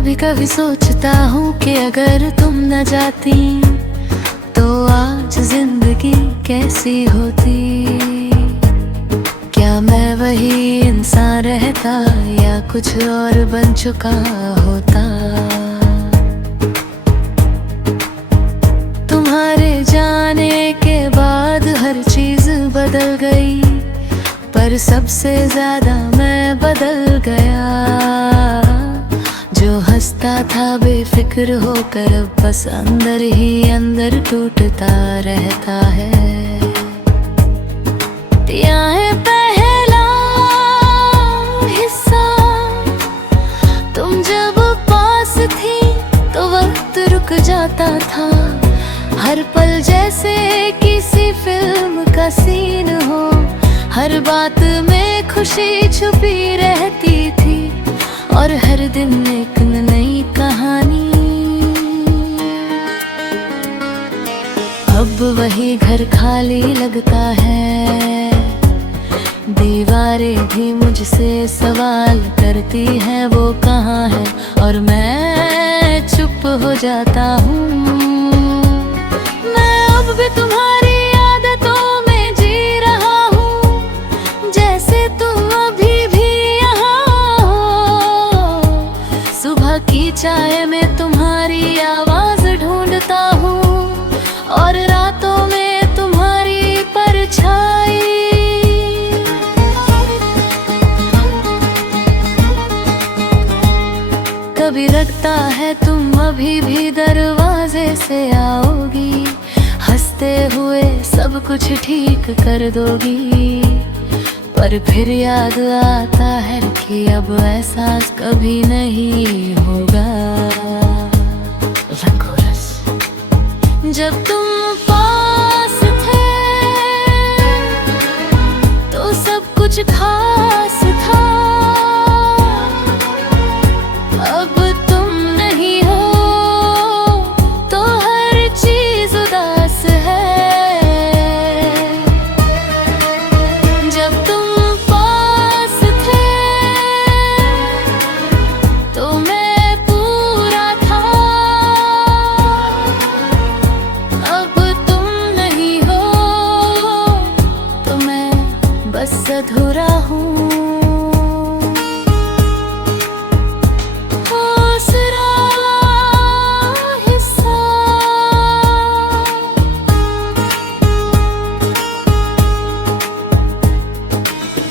कभी कभी सोचता हूँ कि अगर तुम न जाती तो आज जिंदगी कैसी होती। क्या मैं वही इंसान रहता या कुछ और बन चुका होता। तुम्हारे जाने के बाद हर चीज बदल गई, पर सबसे ज्यादा मैं बदल गया। जो हंसता था बेफिक्र होकर अब बस अंदर ही अंदर टूटता रहता है। यह है पहला हिस्सा, तुम जब पास थी तो वक्त रुक जाता था। हर पल जैसे किसी फिल्म का सीन हो, हर बात में खुशी छुपी रहती थी और हर दिन एक नई कहानी। अब वही घर खाली लगता है, दीवारें भी मुझसे सवाल करती हैं वो कहाँ है, और मैं चुप हो जाता हूँ। मैं अब भी तुम्हारी आदतों में जी रहा हूँ, जैसे तुम अभी भी यहाँ हो। सुबह की चाय में तुम्हारी आवाज ढूंढता हूँ और रातों में तुम्हारी परछाई। कभी लगता है तुम अभी भी दरवाजे से आओगी, हंसते हुए सब कुछ ठीक कर दोगी। पर फिर याद आता है कि अब एहसास कभी नहीं होगा। जब तुम पास थे तो सब कुछ खास था, अब तुम नहीं हो तो हर चीज उदास है। जब तुम पास थे तो मैं पूरा था, अब तुम नहीं हो तो मैं बस अधूरा हूँ।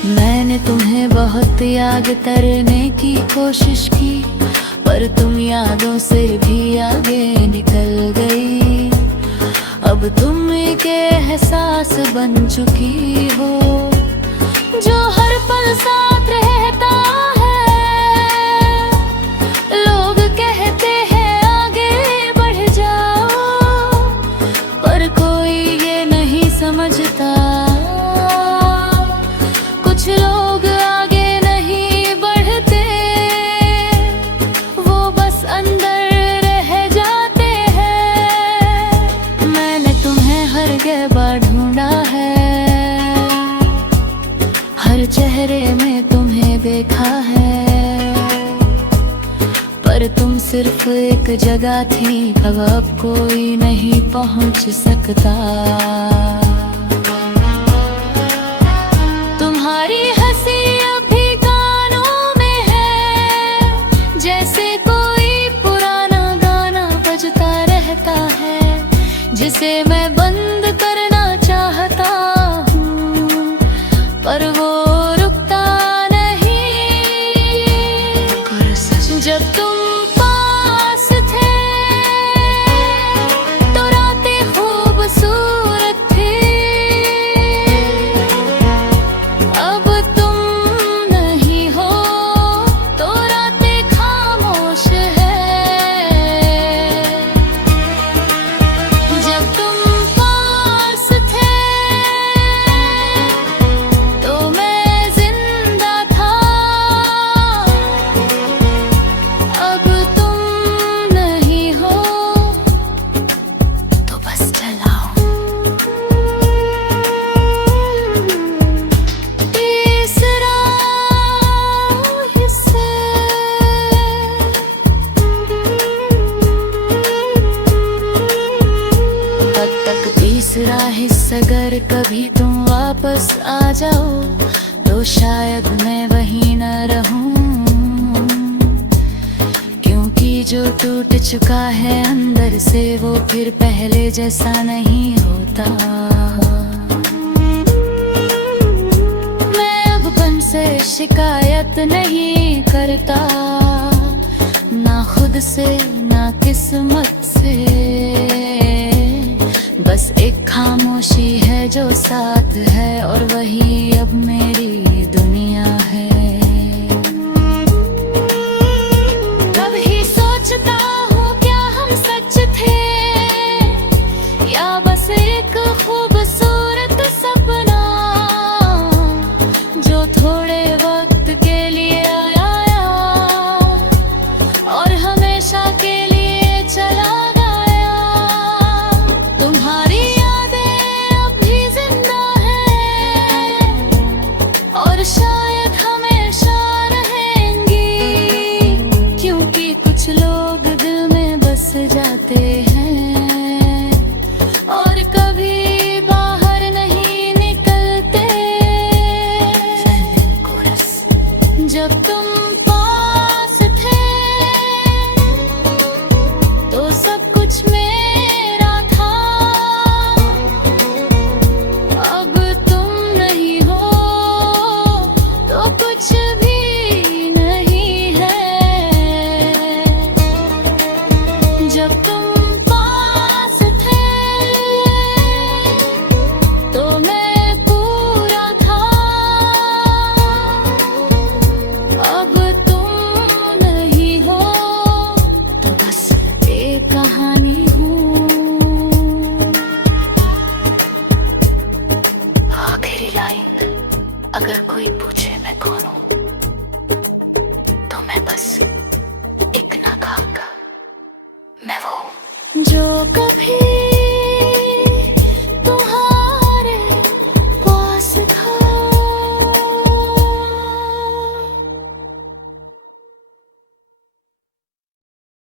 मैंने तुम्हें बहुत याद करने की कोशिश की, पर तुम यादों से भी आगे निकल गई। अब तुम एक एहसास बन चुकी हो जो हर पल साथ रहता है। लोग कहते हैं आगे बढ़ जाओ, पर कोई ये नहीं समझता। कुछ लोग आगे नहीं बढ़ते, वो बस अंदर रह जाते हैं। मैंने तुम्हें हर जगह ढूंढा है, हर चेहरे में तुम्हें देखा है, पर तुम सिर्फ एक जगह थी, अब कोई नहीं पहुंच सकता। तुम्हारी हंसी अभी कानों में है, जैसे कोई पुराना गाना बजता रहता है, जिसे मैं बंद करना चाहता हूँ, पर वो रुकता नहीं। जब तुम पास थे तो रातें खूबसूरत थी, अब तुम नहीं हो तो रातें खामोश है। जब तुम बस अगर कभी तुम वापस आ जाओ तो शायद मैं वहीं न रहूं, क्योंकि जो टूट चुका है अंदर से वो फिर पहले जैसा नहीं होता। मैं अब बन से शिकायत नहीं करता, ना खुद से ना किस्मत से, बस एक खामोशी है जो साथ है और वही अब मेरी दुनिया है। कभी सोचता हूँ क्या हम सच थे या बस एक खूबसूरत सपना जो थोड़े वक्त के लिए आया और हमेशा के लिए चला गया। तुम्हारी यादें अब भी जिंदा हैं और शायद हमेशा रहेंगी, क्योंकि कुछ लोग दिल में बस जाते हैं और कभी बाहर नहीं निकलते। जब तुम पास थे तो सब कुछ मेरा था, अब तुम नहीं हो तो कुछ भी नहीं है। जब तुम पास थे तो मैं पूरा था, अब तुम नहीं हो तो बस एक कहानी हूँ। आखिरी लाइन, अगर कोई पूछे मैं कौन हूँ तो मैं बस एक नाकाम का मैं वो हूँ जो